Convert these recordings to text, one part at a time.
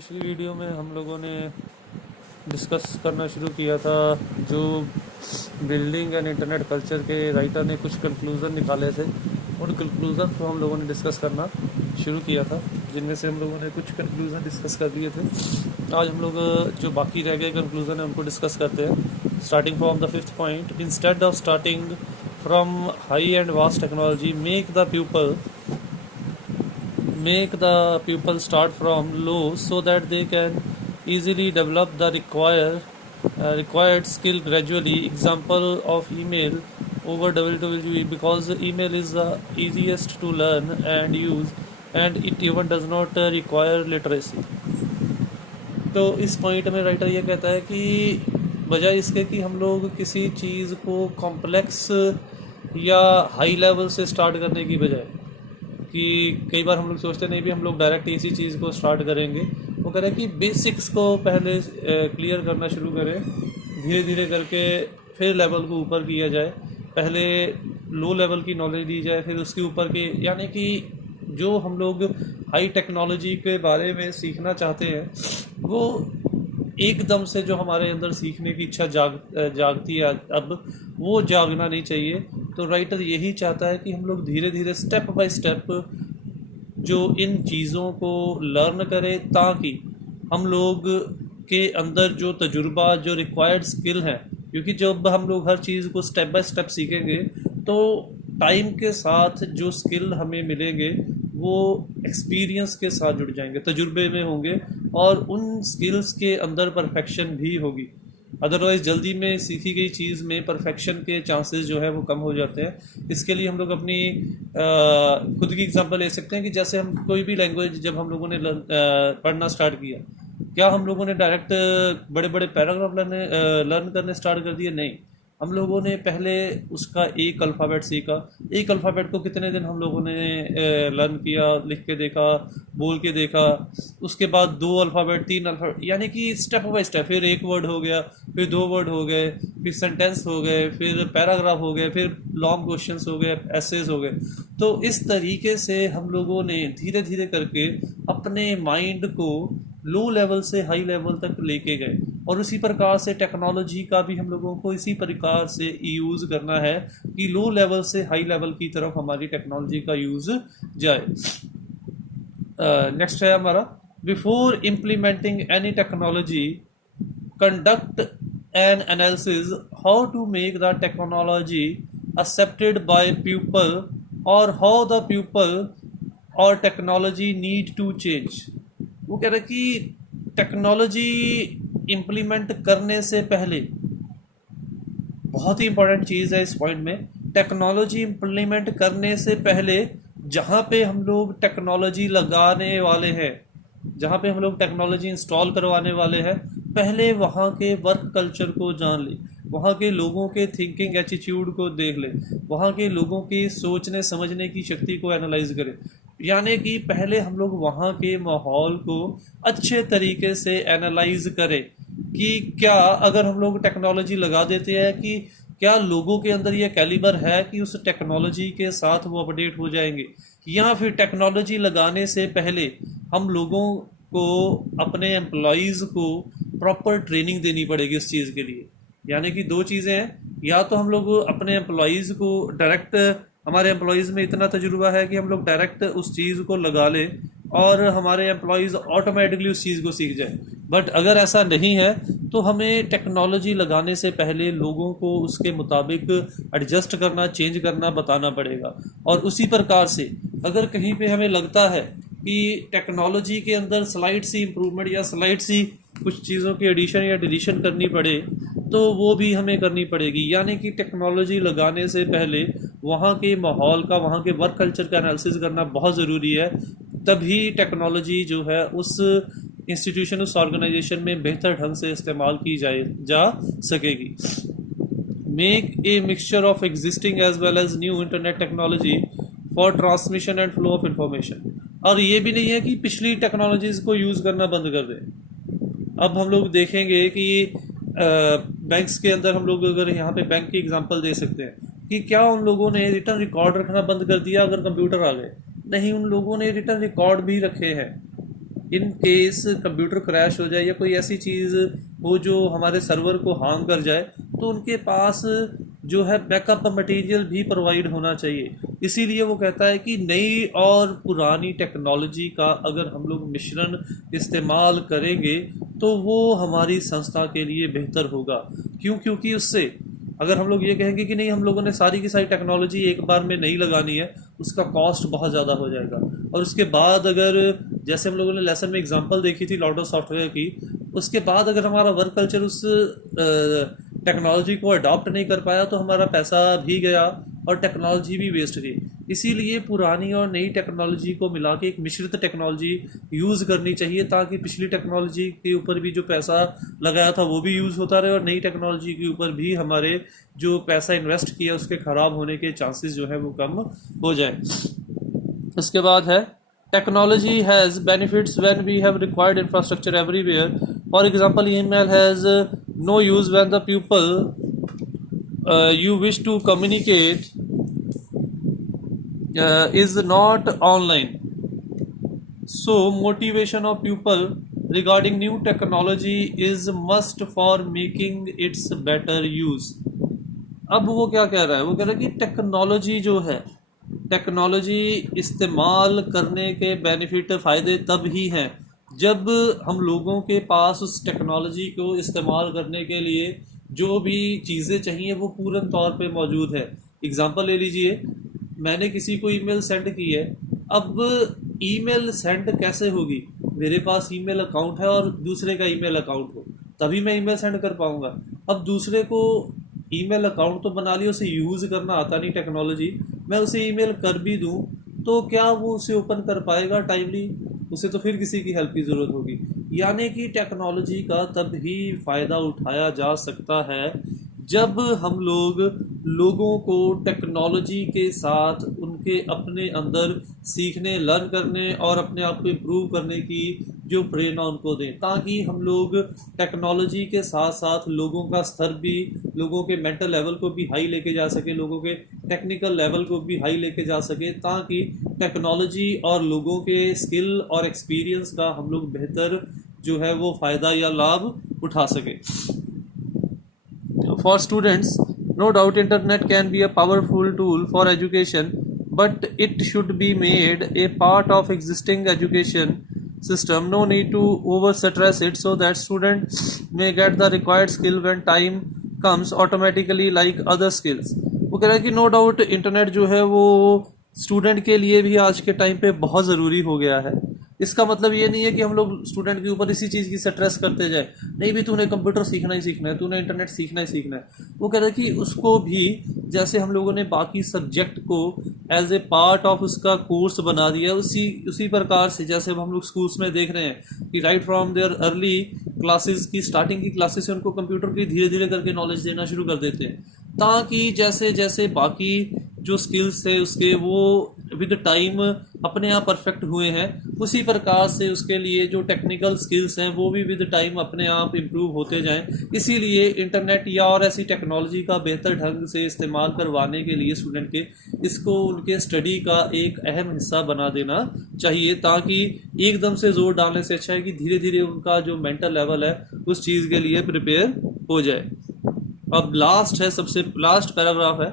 पिछली वीडियो में हम लोगों ने डिस्कस करना शुरू किया था जो बिल्डिंग एंड इंटरनेट कल्चर के राइटर ने कुछ कंक्लूज़न निकाले थे। उन कंक्लूज़न को हम लोगों ने डिस्कस करना शुरू किया था, जिनमें से हम लोगों ने कुछ कंक्लूज़न डिस्कस कर दिए थे। आज हम लोग जो बाकी रह गए कंक्लूज़न है उनको डिस्कस करते हैं। Starting from the fifth point, instead of starting from high and vast technology make the pupil start from low so that they can easily develop the required skill gradually. Example of email over WWE, because email is the easiest to learn and use, and it even does not require literacy. तो इस point में writer ये कहता है कि बजाय इसके कि हम लोग किसी चीज़ को कॉम्प्लेक्स या हाई लेवल से स्टार्ट करने की बजाय, कि कई बार हम लोग सोचते नहीं भी हम लोग डायरेक्ट इसी चीज़ को स्टार्ट करेंगे, वो कह रहे हैं कि बेसिक्स को पहले क्लियर करना शुरू करें, धीरे धीरे करके फिर लेवल को ऊपर किया जाए। पहले लो लेवल की नॉलेज दी जाए, फिर उसके ऊपर के, यानी कि जो हम लोग हाई टेक्नोलॉजी के बारे में सीखना चाहते हैं वो एकदम से जो हमारे अंदर सीखने की इच्छा जागती है अब, वो जागना नहीं चाहिए। तो राइटर यही चाहता है कि हम लोग धीरे धीरे स्टेप बाय स्टेप जो इन चीज़ों को लर्न करें, ताकि हम लोग के अंदर जो तजुर्बा, जो रिक्वायर्ड स्किल है, क्योंकि जब हम लोग हर चीज़ को स्टेप बाय स्टेप सीखेंगे तो टाइम के साथ जो स्किल हमें मिलेंगे वो एक्सपीरियंस के साथ जुड़ जाएंगे, तजुर्बे में होंगे, और उन स्किल्स के अंदर परफेक्शन भी होगी। अदरवाइज़ जल्दी में सीखी गई चीज़ में परफेक्शन के चांसेस जो है वो कम हो जाते हैं। इसके लिए हम लोग अपनी खुद की एग्जांपल ले सकते हैं कि जैसे हम कोई भी लैंग्वेज जब हम लोगों ने पढ़ना स्टार्ट किया, क्या हम लोगों ने डायरेक्ट बड़े बड़े पैराग्राफ लर्न करने स्टार्ट कर दिए? नहीं, हम लोगों ने पहले उसका एक अल्फ़ाबेट सीखा। एक अल्फ़ाबेट को कितने दिन हम लोगों ने लर्न किया, लिख के देखा, बोल के देखा। उसके बाद दो अल्फ़ाबेट, तीन अल्फ़ाबेट, यानी कि स्टेप बाय स्टेप। फिर एक वर्ड हो गया, फिर दो वर्ड हो गए, फिर सेंटेंस हो गए, फिर पैराग्राफ हो गए, फिर लॉन्ग क्वेश्चंस हो गए, एसेज हो गए। तो इस तरीके से हम लोगों ने धीरे धीरे करके अपने माइंड को लो लेवल से हाई लेवल तक लेके गए, और उसी प्रकार से टेक्नोलॉजी का भी हम लोगों को इसी प्रकार से यूज़ करना है कि लो लेवल से हाई लेवल की तरफ हमारी टेक्नोलॉजी का यूज़ जाए। नेक्स्ट है हमारा, before implementing any technology conduct an analysis how to make the technology accepted by pupil, or how the pupil और टेक्नोलॉजी नीड टू चेंज। वो कह रहे हैं कि टेक्नोलॉजी इम्प्लीमेंट करने से पहले, बहुत ही इंपॉर्टेंट चीज़ है इस पॉइंट में, टेक्नोलॉजी इम्प्लीमेंट करने से पहले जहाँ पे हम लोग टेक्नोलॉजी लगाने वाले हैं, जहाँ पे हम लोग टेक्नोलॉजी इंस्टॉल करवाने वाले हैं, पहले वहाँ के वर्क कल्चर को जान ले, वहाँ के लोगों के थिंकिंग एटीट्यूड को देख ले, वहाँ के लोगों की सोचने समझने की शक्ति को एनालाइज करें। यानी कि पहले हम लोग वहाँ के माहौल को अच्छे तरीके से एनालाइज करें कि क्या अगर हम लोग टेक्नोलॉजी लगा देते हैं कि क्या लोगों के अंदर ये कैलिबर है कि उस टेक्नोलॉजी के साथ वो अपडेट हो जाएंगे, या फिर टेक्नोलॉजी लगाने से पहले हम लोगों को, अपने एम्प्लॉयज़ को प्रॉपर ट्रेनिंग देनी पड़ेगी उस चीज़ के लिए। यानी कि दो चीज़ें हैं, या तो हम लोग अपने एम्प्लॉयज़ को डायरेक्ट, हमारे एम्प्लॉयज़ में इतना तजुर्बा है कि हम लोग डायरेक्ट उस चीज़ को लगा लें और हमारे एम्प्लॉयज़ ऑटोमेटिकली उस चीज़ को सीख जाए। बट अगर ऐसा नहीं है तो हमें टेक्नोलॉजी लगाने से पहले लोगों को उसके मुताबिक एडजस्ट करना, चेंज करना, बताना पड़ेगा। और उसी प्रकार से अगर कहीं पे हमें लगता है कि टेक्नोलॉजी के अंदर स्लाइड सी इम्प्रूवमेंट या स्लाइड सी कुछ चीज़ों की एडिशन या डिलीशन करनी पड़े, तो वो भी हमें करनी पड़ेगी। यानी कि टेक्नोलॉजी लगाने से पहले वहाँ के माहौल का, वहाँ के वर्क कल्चर का एनालिसिस करना बहुत ज़रूरी है। तभी टेक्नोलॉजी जो है उस इंस्टीट्यूशन, उस ऑर्गेनाइजेशन में बेहतर ढंग से इस्तेमाल की जा सकेगी। Make a mixture of existing as well as new internet technology for transmission and flow of information. और ये भी नहीं है कि पिछली टेक्नोलॉजीज़ को यूज़ करना बंद कर दें। अब हम लोग देखेंगे कि बैंक्स के अंदर हम लोग अगर यहाँ पे बैंक की एग्जांपल दे सकते हैं कि क्या उन लोगों ने रिटर्न रिकॉर्ड रखना बंद कर दिया अगर कंप्यूटर आ गए? नहीं, उन लोगों ने रिटर्न रिकॉर्ड भी रखे हैं। इन केस कंप्यूटर क्रैश हो जाए या कोई ऐसी चीज़ हो जो हमारे सर्वर को हार्म कर जाए, तो उनके पास जो है बैकअप मटेरियल भी प्रोवाइड होना चाहिए। इसीलिए वो कहता है कि नई और पुरानी टेक्नोलॉजी का अगर हम लोग मिश्रण इस्तेमाल करेंगे तो वो हमारी संस्था के लिए बेहतर होगा। क्यों? क्योंकि उससे अगर हम लोग ये कहेंगे कि नहीं, हम लोगों ने सारी की सारी टेक्नोलॉजी एक बार में नहीं लगानी है, उसका कॉस्ट बहुत ज़्यादा हो जाएगा। और उसके बाद अगर, जैसे हम लोगों ने लेसन में एग्जांपल देखी थी लॉटो सॉफ्टवेयर की, उसके बाद अगर हमारा वर्क कल्चर उस टेक्नोलॉजी को अडॉप्ट नहीं कर पाया तो हमारा पैसा भी गया और टेक्नोलॉजी भी वेस्ट गई। इसीलिए पुरानी और नई टेक्नोलॉजी को मिला के एक मिश्रित टेक्नोलॉजी यूज़ करनी चाहिए, ताकि पिछली टेक्नोलॉजी के ऊपर भी जो पैसा लगाया था वो भी यूज़ होता रहे और नई टेक्नोलॉजी के ऊपर भी हमारे जो पैसा इन्वेस्ट किया उसके ख़राब होने के चांसेस जो है वो कम हो जाए। उसके बाद है technology has benefits when we have required infrastructure everywhere. For example, email has no use when the people you wish to communicate is not online. So motivation of people regarding new technology is must for making its better use. अब वो क्या कह रहा है? वो कह रहा है कि टेक्नोलॉजी जो है, टेक्नोलॉजी इस्तेमाल करने के बेनिफिट फ़ायदे तब ही हैं जब हम लोगों के पास उस टेक्नोलॉजी को इस्तेमाल करने के लिए जो भी चीज़ें चाहिए वो पूर्ण तौर पे मौजूद है। एग्ज़ाम्पल ले लीजिए, मैंने किसी को ईमेल सेंड की है। अब ईमेल सेंड कैसे होगी? मेरे पास ईमेल अकाउंट है और दूसरे का ईमेल अकाउंट हो, तभी मैं ईमेल सेंड कर पाऊँगा। अब दूसरे को ईमेल अकाउंट तो बना लिया, उसे यूज़ करना आता नहीं टेक्नोलॉजी, मैं उसे ईमेल कर भी दूँ तो क्या वो उसे ओपन कर पाएगा टाइमली? उसे तो फिर किसी की हेल्प की ज़रूरत होगी। यानी कि टेक्नोलॉजी का तब ही फ़ायदा उठाया जा सकता है जब हम लोगों को टेक्नोलॉजी के साथ उनके अपने अंदर सीखने, लर्न करने और अपने आप को इम्प्रूव करने की जो प्रेरणा उनको दें, ताकि हम लोग टेक्नोलॉजी के साथ साथ लोगों का स्तर भी, लोगों के मेंटल लेवल को भी हाई लेके जा सके, लोगों के टेक्निकल लेवल को भी हाई लेके जा सके, ताकि टेक्नोलॉजी और लोगों के स्किल और एक्सपीरियंस का हम लोग बेहतर जो है वो फ़ायदा या लाभ उठा सके। For students, no doubt internet can be a powerful tool for education, but it should be made a part of existing education system. No need to over stress it, so that students may get the required skill when time comes automatically like other skills. वो कह रहा है कि no doubt internet जो है वो student के लिए भी आज के टाइम पे बहुत ज़रूरी हो गया है। इसका मतलब ये नहीं है कि हम लोग स्टूडेंट के ऊपर इसी चीज़ की स्ट्रेस करते जाए, नहीं भी तूने कंप्यूटर सीखना ही सीखना है, तूने इंटरनेट सीखना ही सीखना है। वो कह रहा है कि उसको भी, जैसे हम लोगों ने बाकी सब्जेक्ट को एज ए पार्ट ऑफ उसका कोर्स बना दिया, उसी प्रकार से जैसे हम लोग स्कूल्स में देख रहे हैं कि right from their early classes की, स्टार्टिंग की क्लासेस से उनको कंप्यूटर की धीरे धीरे करके नॉलेज देना शुरू कर देते हैं, ताकि जैसे जैसे बाकी जो स्किल्स थे उसके वो विद टाइम अपने आप परफेक्ट हुए हैं, उसी प्रकार से उसके लिए जो टेक्निकल स्किल्स हैं वो भी विद टाइम अपने आप इम्प्रूव होते जाएं। इसीलिए इंटरनेट या और ऐसी टेक्नोलॉजी का बेहतर ढंग से इस्तेमाल करवाने के लिए स्टूडेंट के इसको उनके स्टडी का एक अहम हिस्सा बना देना चाहिए, ताकि एकदम से जोर डालने से अच्छा है कि धीरे धीरे उनका जो मेंटल लेवल है उस चीज़ के लिए प्रिपेयर हो जाए। अब लास्ट है, सबसे लास्ट पैराग्राफ है,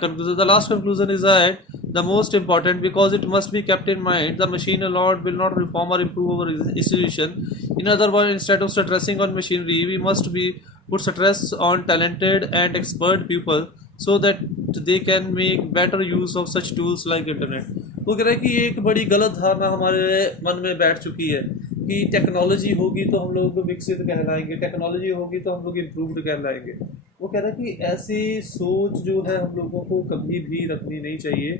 conclusion. The last conclusion is that the most important, because it must be kept in mind, the machine alone will not reform or improve our institution. In other words, instead of stressing on machinery, we must be put stress on talented and expert people, so that they can make better use of such tools like internet. वो कह रहे हैं कि एक बड़ी गलत धारणा हमारे मन में बैठ चुकी है कि टेक्नोलॉजी होगी तो हम लोग विकसित कहलाएंगे, टेक्नोलॉजी होगी तो हम लोग इम्प्रूव्ड कहलाएंगे। वो कह रहा है कि ऐसी सोच जो है हम लोगों को कभी भी रखनी नहीं चाहिए।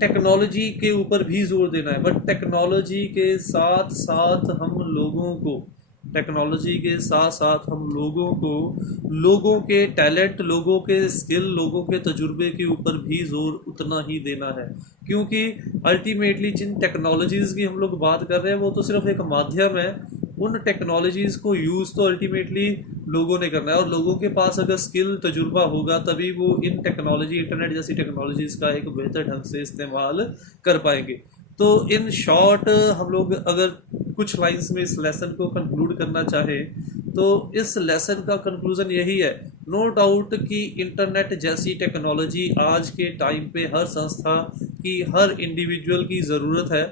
टेक्नोलॉजी के ऊपर भी जोर देना है, बट टेक्नोलॉजी के साथ साथ हम लोगों को, टेक्नोलॉजी के साथ साथ हम लोगों को, लोगों के टैलेंट, लोगों के स्किल, लोगों के तजुर्बे के ऊपर भी जोर उतना ही देना है, क्योंकि अल्टीमेटली जिन टेक्नोलॉजीज़ की हम लोग बात कर रहे हैं वो तो सिर्फ एक माध्यम है, उन टेक्नोलॉजीज़ को यूज़ तो अल्टीमेटली लोगों ने करना है, और लोगों के पास अगर स्किल, तजुर्बा होगा तभी वो इन टेक्नोलॉजी, इंटरनेट जैसी टेक्नोलॉजीज़ का एक बेहतर ढंग से इस्तेमाल कर पाएंगे। तो इन शॉर्ट हम लोग अगर कुछ लाइंस में इस लेसन को कंक्लूड करना चाहे तो इस लेसन का कंक्लूजन यही है, नो डाउट कि इंटरनेट जैसी टेक्नोलॉजी आज के टाइम पे हर संस्था की, हर इंडिविजुअल की ज़रूरत है,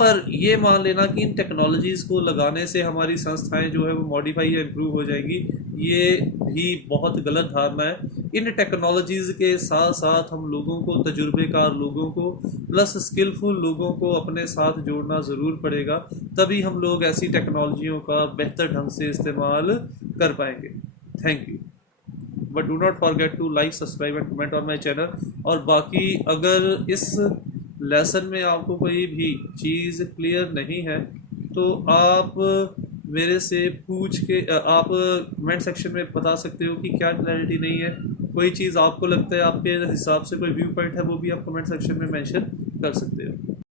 पर ये मान लेना कि इन टेक्नोलॉजीज़ को लगाने से हमारी संस्थाएं जो है वो मॉडिफाई या इम्प्रूव हो जाएगी, ये भी बहुत गलत धारणा है। इन टेक्नोलॉजीज़ के साथ साथ हम लोगों को, तजुर्बेकार लोगों को प्लस स्किलफुल लोगों को अपने साथ जोड़ना ज़रूर पड़ेगा, तभी हम लोग ऐसी टेक्नोलॉजियों का बेहतर ढंग से इस्तेमाल कर पाएंगे। Thank you, but do not forget to like, subscribe and comment on my channel. और बाकी अगर इस लेसन में आपको कोई भी चीज़ क्लियर नहीं है तो आप मेरे से पूछ के आप कमेंट सेक्शन में बता सकते हो कि क्या क्लैरिटी नहीं है। कोई चीज़ आपको लगता है, आपके हिसाब से कोई व्यू पॉइंट है, वो भी आप कमेंट सेक्शन में मेंशन कर सकते हो।